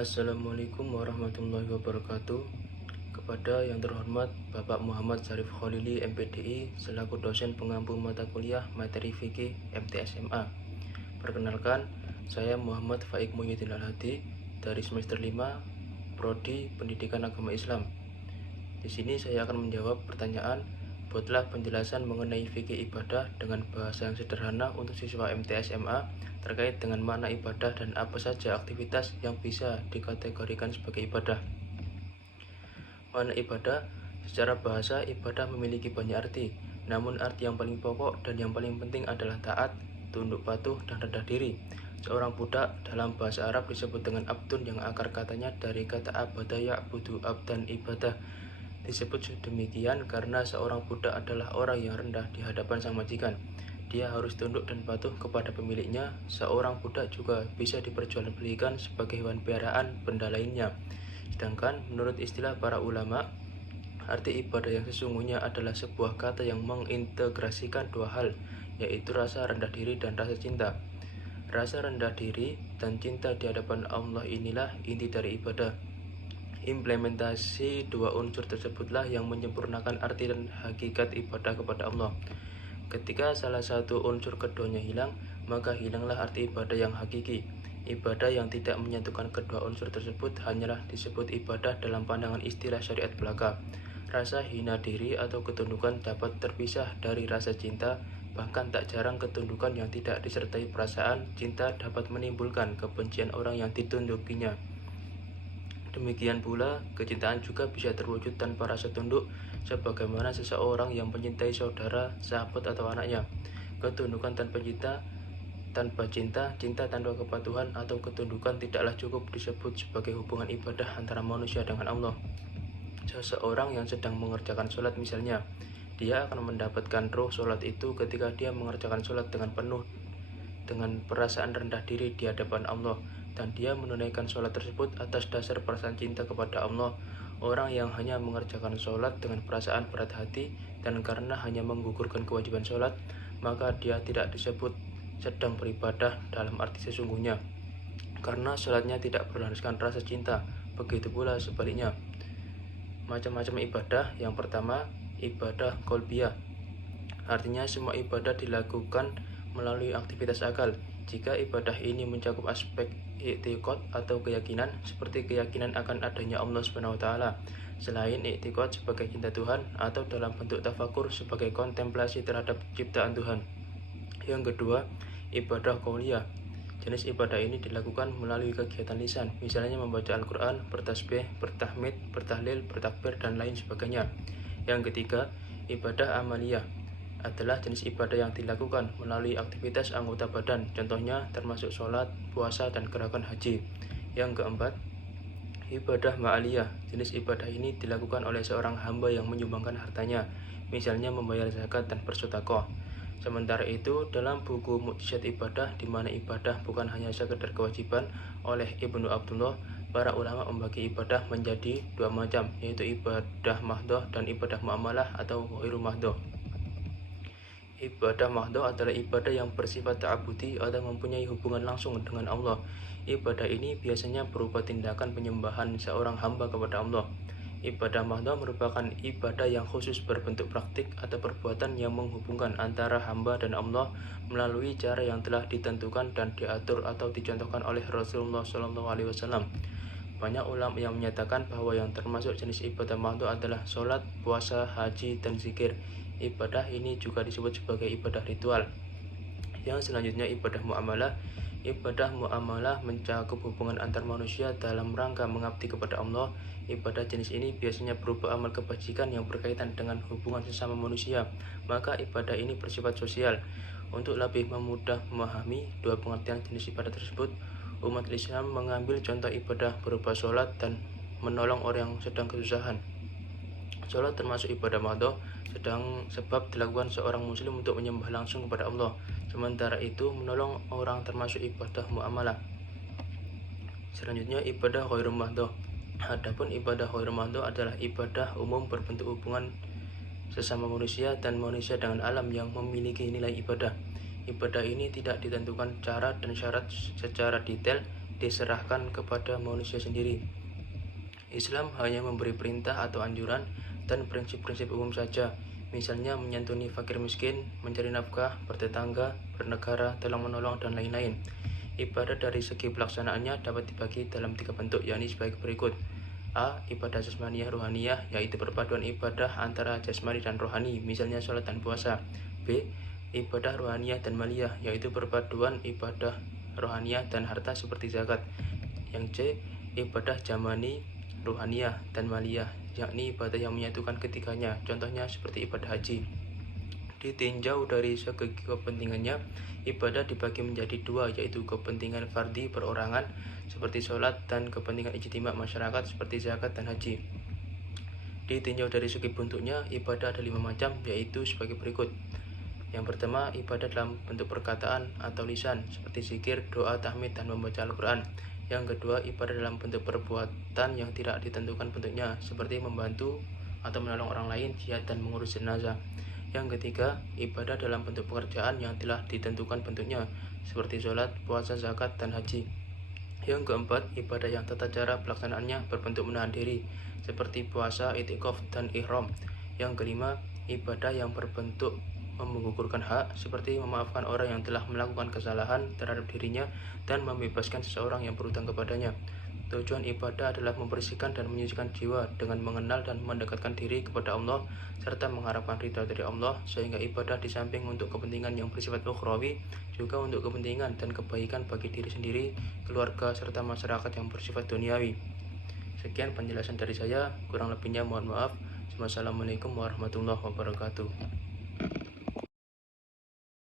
Assalamualaikum warahmatullahi wabarakatuh. Kepada yang terhormat Bapak Muhammad Syarif Kholili MPDI selaku dosen pengampu mata kuliah materi fikih MTSMA. Perkenalkan, saya Muhammad Faik Muhyiddin Al-Hadi dari semester 5 Prodi Pendidikan Agama Islam. Di sini saya akan menjawab pertanyaan, buatlah penjelasan mengenai fikih ibadah dengan bahasa yang sederhana untuk siswa MTSMA terkait dengan makna ibadah dan apa saja aktivitas yang bisa dikategorikan sebagai ibadah. Makna ibadah, secara bahasa ibadah memiliki banyak arti, namun arti yang paling pokok dan yang paling penting adalah taat, tunduk patuh, dan rendah diri. Seorang budak dalam bahasa Arab disebut dengan abdun yang akar katanya dari kata abada ya'budu abdan ibadah. Disebut demikian karena seorang budak adalah orang yang rendah di hadapan sang majikan. Dia harus tunduk dan patuh kepada pemiliknya. Seorang budak juga bisa diperjualbelikan sebagai hewan peliharaan benda lainnya. Sedangkan menurut istilah para ulama, arti ibadah yang sesungguhnya adalah sebuah kata yang mengintegrasikan dua hal, yaitu rasa rendah diri dan rasa cinta. Rasa rendah diri dan cinta di hadapan Allah inilah inti dari ibadah. Implementasi dua unsur tersebutlah yang menyempurnakan arti dan hakikat ibadah kepada Allah. Ketika salah satu unsur keduanya hilang, maka hilanglah arti ibadah yang hakiki. Ibadah yang tidak menyatukan kedua unsur tersebut hanyalah disebut ibadah dalam pandangan istilah syariat belaka. Rasa hina diri atau ketundukan dapat terpisah dari rasa cinta, bahkan tak jarang ketundukan yang tidak disertai perasaan cinta dapat menimbulkan kebencian orang yang ditundukinya. Demikian pula, kecintaan juga bisa terwujud tanpa rasa tunduk, sebagaimana seseorang yang mencintai saudara, sahabat, atau anaknya. Ketundukan tanpa cinta, cinta tanpa kepatuhan, atau ketundukan tidaklah cukup disebut sebagai hubungan ibadah antara manusia dengan Allah. Seseorang yang sedang mengerjakan sholat misalnya, dia akan mendapatkan roh sholat itu ketika dia mengerjakan sholat dengan penuh dengan perasaan rendah diri di hadapan Allah, dan dia menunaikan sholat tersebut atas dasar perasaan cinta kepada Allah. Orang yang hanya mengerjakan sholat dengan perasaan berat hati dan karena hanya menggugurkan kewajiban sholat, maka dia tidak disebut sedang beribadah dalam arti sesungguhnya, karena sholatnya tidak berlandaskan rasa cinta. Begitu pula sebaliknya. Macam-macam ibadah. Yang pertama, ibadah qalbiyah. Artinya semua ibadah dilakukan melalui aktivitas akal. Jika ibadah ini mencakup aspek i'tiqad atau keyakinan, seperti keyakinan akan adanya Allah SWT, selain i'tiqad sebagai cinta Tuhan, atau dalam bentuk tafakur sebagai kontemplasi terhadap ciptaan Tuhan. Yang kedua, ibadah qauliyah. Jenis ibadah ini dilakukan melalui kegiatan lisan, misalnya membaca Al-Quran, bertasbih, bertahmid, bertahlil, bertakbir, dan lain sebagainya. Yang ketiga, ibadah amaliyah adalah jenis ibadah yang dilakukan melalui aktivitas anggota badan, contohnya termasuk sholat, puasa, dan gerakan haji. Yang keempat, ibadah ma'aliyah. Jenis ibadah ini dilakukan oleh seorang hamba yang menyumbangkan hartanya, misalnya membayar zakat dan bersedekah. Sementara itu, dalam buku Mukjizat Ibadah, di mana ibadah bukan hanya sekedar kewajiban, oleh Ibnu Abdullah, para ulama membagi ibadah menjadi dua macam, yaitu ibadah mahdoh dan ibadah muamalah atau ghairu mahdoh. Ibadah mahdoh adalah ibadah yang bersifat ta'abudi atau mempunyai hubungan langsung dengan Allah. Ibadah ini biasanya berupa tindakan penyembahan seorang hamba kepada Allah. Ibadah mahdoh merupakan ibadah yang khusus berbentuk praktik atau perbuatan yang menghubungkan antara hamba dan Allah melalui cara yang telah ditentukan dan diatur atau dicontohkan oleh Rasulullah SAW. Banyak ulama yang menyatakan bahwa yang termasuk jenis ibadah mahdoh adalah sholat, puasa, haji, dan zikir. Ibadah ini juga disebut sebagai ibadah ritual. Yang selanjutnya, ibadah muamalah. Ibadah muamalah mencakup hubungan antar manusia dalam rangka mengabdi kepada Allah. Ibadah jenis ini biasanya berupa amal kebajikan yang berkaitan dengan hubungan sesama manusia. Maka ibadah ini bersifat sosial. Untuk lebih mudah memahami dua pengertian jenis ibadah tersebut, umat Islam mengambil contoh ibadah berupa sholat dan menolong orang yang sedang kesusahan. Sholat termasuk ibadah mahdoh, sebab dilakukan seorang muslim untuk menyembah langsung kepada Allah. Sementara itu, menolong orang termasuk ibadah muamalah. Selanjutnya, ibadah ghairu mahdoh. Adapun ibadah ghairu mahdoh adalah ibadah umum berbentuk hubungan sesama manusia dan manusia dengan alam yang memiliki nilai ibadah. Ibadah ini tidak ditentukan cara dan syarat secara detail, diserahkan kepada manusia sendiri. Islam hanya memberi perintah atau anjuran dan prinsip-prinsip umum saja, misalnya menyantuni fakir miskin, mencari nafkah, bertetangga, bernegara, tolong menolong, dan lain-lain. Ibadah dari segi pelaksanaannya dapat dibagi dalam 3 bentuk, yakni sebagai berikut. A. Ibadah jasmaniyah rohaniyah, yaitu perpaduan ibadah antara jasmani dan rohani, misalnya sholat dan puasa. B. Ibadah rohaniyah dan maliyah, yaitu perpaduan ibadah rohaniyah dan harta seperti zakat. Yang C. Ibadah jamani, rohaniyah, dan maliyah, yakni ibadah yang menyatukan ketiganya, contohnya seperti ibadah haji. Ditinjau dari segi kepentingannya, ibadah dibagi menjadi 2, yaitu kepentingan fardi perorangan seperti sholat dan kepentingan ijtima masyarakat seperti zakat dan haji. Ditinjau dari segi bentuknya, ibadah ada 5 macam, yaitu sebagai berikut. Yang pertama, ibadah dalam bentuk perkataan atau lisan seperti zikir, doa, tahmid, dan membaca Al-Quran. Yang kedua, ibadah dalam bentuk perbuatan yang tidak ditentukan bentuknya seperti membantu atau menolong orang lain, jihad, dan mengurus jenazah. Yang ketiga, ibadah dalam bentuk pekerjaan yang telah ditentukan bentuknya seperti sholat, puasa, zakat, dan haji. Yang keempat, ibadah yang tata cara pelaksanaannya berbentuk menahan diri seperti puasa, i'tikaf, dan ihram. Yang kelima, ibadah yang berbentuk menggugurkan hak seperti memaafkan orang yang telah melakukan kesalahan terhadap dirinya dan membebaskan seseorang yang berhutang kepadanya. Tujuan ibadah adalah membersihkan dan menyucikan jiwa dengan mengenal dan mendekatkan diri kepada Allah serta mengharapkan ridha dari Allah, sehingga ibadah di samping untuk kepentingan yang bersifat ukhrawi juga untuk kepentingan dan kebaikan bagi diri sendiri, keluarga, serta masyarakat yang bersifat duniawi. Sekian penjelasan dari saya, kurang lebihnya mohon maaf. Wassalamualaikum warahmatullahi wabarakatuh.